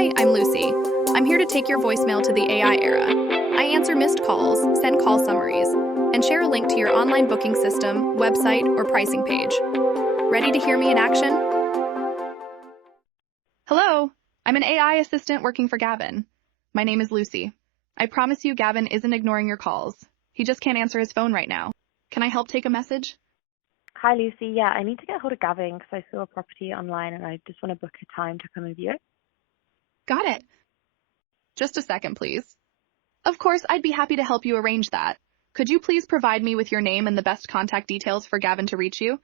Hi, I'm Lucy. I'm here to take your voicemail to the AI era. I answer missed calls, send call summaries, and share a link to your online booking system, website, or pricing page. Ready to hear me in action? Hello, I'm an AI assistant working for Gavin. My name is Lucy. I promise you Gavin isn't ignoring your calls. He just can't answer his phone right now. Can I help take a message? Hi, Lucy. Yeah, I need to get hold of Gavin because I saw a property online and I just want to book a time to come and view it. Got it. Just a second, please. Of course, I'd be happy to help you arrange that. Could you please provide me with your name and the best contact details for Gavin to reach you?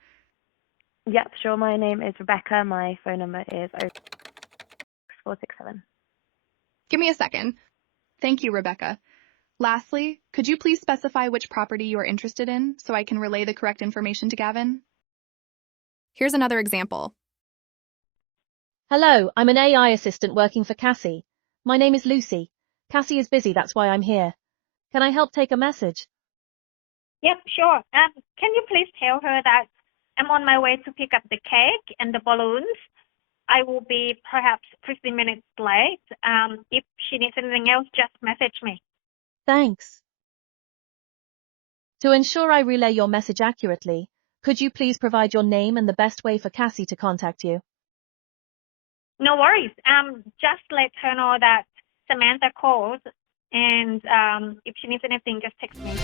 Yep, sure. My name is Rebecca. My phone number is 06467. Give me a second. Thank you, Rebecca. Lastly, could you please specify which property you are interested in so I can relay the correct information to Gavin? Here's another example. Hello, I'm an AI assistant working for Cassie. My name is Lucy. Cassie is busy, that's why I'm here. Can I help take a message? Yep, sure. Can you please tell her that I'm on my way to pick up the cake and the balloons? I will be perhaps 15 minutes late. If she needs anything else, just message me. Thanks. To ensure I relay your message accurately, could you please provide your name and the best way for Cassie to contact you? No worries. Just let her know that Samantha called, and if she needs anything, just text me.